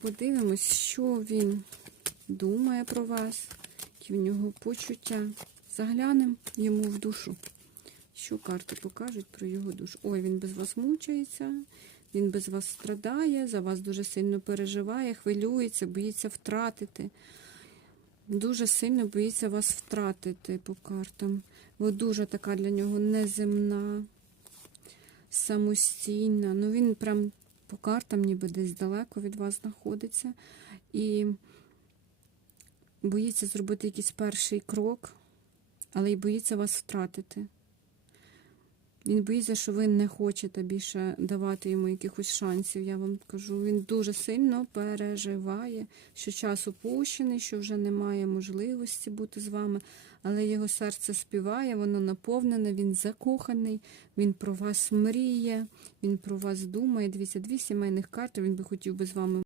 Подивимось, що він думає про вас, які в нього почуття. Заглянемо йому в душу. Що карти покажуть про його душу? Ой, він без вас мучається, він без вас страдає, за вас дуже сильно переживає, хвилюється, боїться втратити. Дуже сильно боїться вас втратити по картам. Ви дуже така для нього неземна, самостійна. Ну він прям по картам ніби десь далеко від вас знаходиться. І боїться зробити якийсь перший крок, але й боїться вас втратити. Він боїться, що ви не хочете більше давати йому якихось шансів. Я вам кажу, він дуже сильно переживає, що час упущений, що вже немає можливості бути з вами, але його серце співає, воно наповнене, він закоханий, він про вас мріє, він про вас думає. Дивіться, дві сімейних карти, він би хотів би з вами